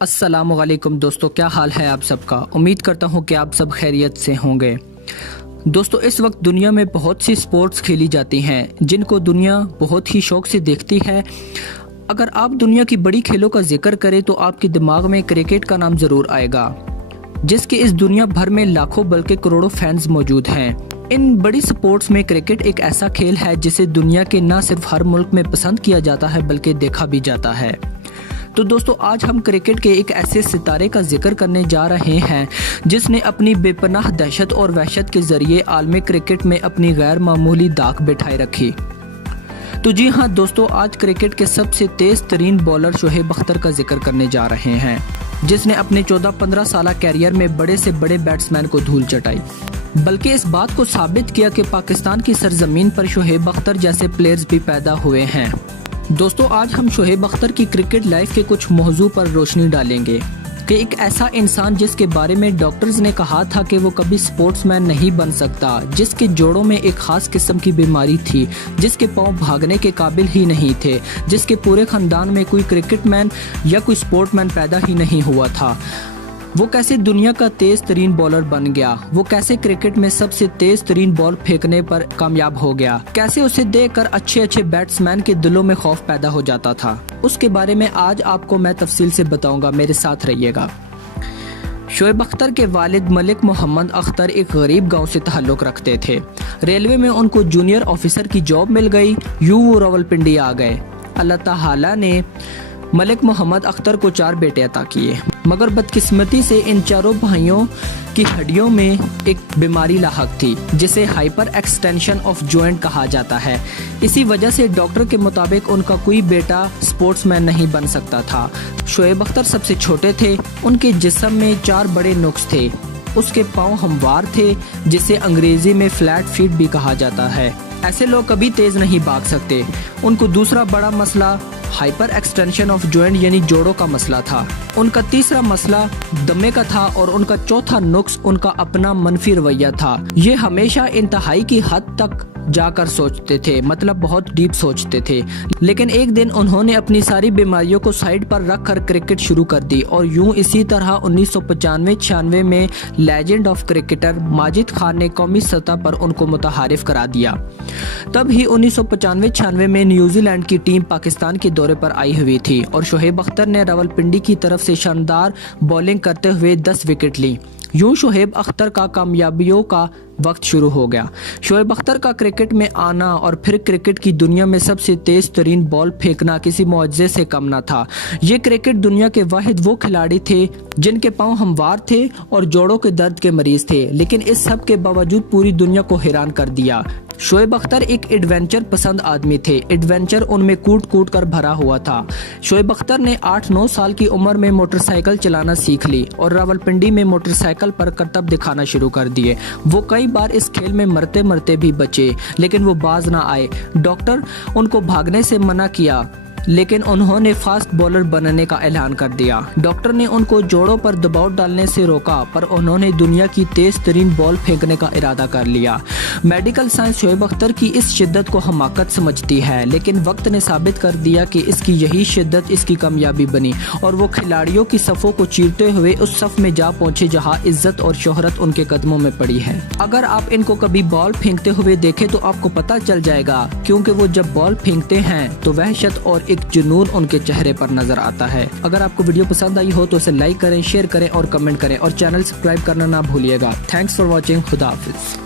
अस्सलामुअलैकुम दोस्तों, क्या हाल है आप सबका। उम्मीद करता हूँ कि आप सब खैरियत से होंगे। दोस्तों, इस वक्त दुनिया में बहुत सी स्पोर्ट्स खेली जाती हैं जिनको दुनिया बहुत ही शौक से देखती है। अगर आप दुनिया की बड़ी खेलों का जिक्र करें तो आपके दिमाग में क्रिकेट का नाम ज़रूर आएगा, जिसके इस दुनिया भर में लाखों बल्कि करोड़ों फैंस मौजूद हैं। इन बड़ी स्पोर्ट्स में क्रिकेट एक ऐसा खेल है जिसे दुनिया के न सिर्फ हर मुल्क में पसंद किया जाता है बल्कि देखा भी जाता है। तो दोस्तों, आज हम क्रिकेट के एक ऐसे सितारे का जिक्र करने जा रहे हैं जिसने अपनी बेपनाह दहशत और वहशत के जरिए आलमी क्रिकेट में अपनी गैर मामूली दाग बिठाए रखी। तो जी हाँ दोस्तों, आज क्रिकेट के सबसे तेज तरीन बॉलर शोएब अख्तर का जिक्र करने जा रहे हैं, जिसने अपने 14-15 साल कैरियर में बड़े से बड़े बैट्समैन को धूल चटाई, बल्कि इस बात को साबित किया कि पाकिस्तान की सरजमीन पर शोएब अख्तर जैसे प्लेयर्स भी पैदा हुए हैं। दोस्तों, आज हम शोएब अख्तर की क्रिकेट लाइफ के कुछ मौजू पर रोशनी डालेंगे कि एक ऐसा इंसान जिसके बारे में डॉक्टर्स ने कहा था कि वो कभी स्पोर्ट्समैन नहीं बन सकता, जिसके जोड़ों में एक खास किस्म की बीमारी थी, जिसके पांव भागने के काबिल ही नहीं थे, जिसके पूरे खानदान में कोई क्रिकेटमैन या कोई स्पोर्ट्समैन पैदा ही नहीं हुआ था। वो कैसे दुनिया का तेज तरीन बॉलर बन गया, वो कैसे क्रिकेट में सबसे तेज तरीन बॉल फेंकने पर कामयाब हो गया, कैसे उसे देखकर अच्छे बैट्समैन के दिलों में खौफ पैदा हो जाता था, उसके बारे में आज आपको मैं तफसील से बताऊंगा। मेरे साथ रहिएगा। शोएब अख्तर के वालिद मलिक मोहम्मद अख्तर एक गरीब गांव से ताल्लुक रखते थे। रेलवे में उनको जूनियर ऑफिसर की जॉब मिल गई, यूं वो रावलपिंडी आ गए। अल्लाह ताला ने मलिक मोहम्मद अख्तर को 4 बेटे अता किए, मगर बदकिस्मती से इन चारों भाइयों की हड्डियों में एक बीमारी लाहक थी जिसे हाइपर एक्सटेंशन ऑफ जॉइंट कहा जाता है। इसी वजह से डॉक्टर के मुताबिक उनका कोई बेटा स्पोर्ट्समैन नहीं बन सकता था। शोएब अख्तर सबसे छोटे थे, उनके जिस्म में 4 बड़े नुक्स थे। उसके पाँव हमवार थे, जिसे अंग्रेजी में फ्लैट फीट भी कहा जाता है। ऐसे लोग कभी तेज नहीं भाग सकते। उनको दूसरा बड़ा मसला हाइपर एक्सटेंशन ऑफ जॉइंट यानी जोड़ों का मसला था। उनका तीसरा मसला दमे का था और उनका चौथा नुक्स उनका अपना मनफी रवैया था। ये हमेशा इंतहाई की हद तक जाकर सोचते थे, मतलब बहुत डीप सोचते थे। लेकिन एक दिन उन्होंने अपनी सारी बीमारियों को साइड पर रखकर क्रिकेट शुरू कर दी और यूं इसी तरह 1995-96 में legend of cricketer Majid Khan ने कौमी सतह पर उनको मुतहारिफ करा दिया। तब ही 1995-96 में न्यूजीलैंड की टीम पाकिस्तान के दौरे पर आई हुई थी और शोएब अख्तर ने रावलपिंडी की तरफ से शानदार बॉलिंग करते हुए 10 विकेट ली। यूं शोएब अख्तर का कामयाबियों का वक्त शुरू हो गया। शोएब अख्तर का क्रिकेट में आना और फिर क्रिकेट की दुनिया में सबसे तेज तरीन बॉल फेंकना किसी मुआजिजे से कम न था। ये क्रिकेट दुनिया के वाहिद वो खिलाड़ी थे जिनके पांव हमवार थे और जोड़ों के दर्द के मरीज थे, लेकिन इस सब के बावजूद पूरी दुनिया को हैरान कर दिया। शोएब अख्तर एक एडवेंचर पसंद आदमी थे। एडवेंचर उनमें कूट कूट कर भरा हुआ था। शोएब अख्तर ने 8-9 साल की उम्र में मोटरसाइकिल चलाना सीख ली और रावलपिंडी में मोटरसाइकिल पर करतब दिखाना शुरू कर दिए। वो कई बार इस खेल में मरते मरते भी बचे, लेकिन वो बाज ना आए। डॉक्टर उनको भागने से मना किया, लेकिन उन्होंने फास्ट बॉलर बनने का ऐलान कर दिया। डॉक्टर ने उनको जोड़ों पर दबाव डालने से रोका, पर उन्होंने दुनिया की तेज तरीन बॉल फेंकने का इरादा कर लिया। मेडिकल साइंस शोएब अख्तर की इस शिद्दत को हमाकत समझती है, लेकिन वक्त ने साबित कर दिया कि इसकी यही शिद्दत इसकी कामयाबी बनी और वो खिलाड़ियों की सफ़ों को चीरते हुए उस सफ में जा पहुंचे जहां इज्जत और शोहरत उनके कदमों में पड़ी है। अगर आप इनको कभी बॉल फेंकते हुए देखें तो आपको पता चल जाएगा, क्योंकि वो जब बॉल फेंकते हैं तो वहशत और एक जुनून उनके चेहरे पर नजर आता है। अगर आपको वीडियो पसंद आई हो तो उसे लाइक करें, शेयर करें और कमेंट करें और चैनल सब्सक्राइब करना ना भूलिएगा। Thanks for watching. खुदा हाफिज।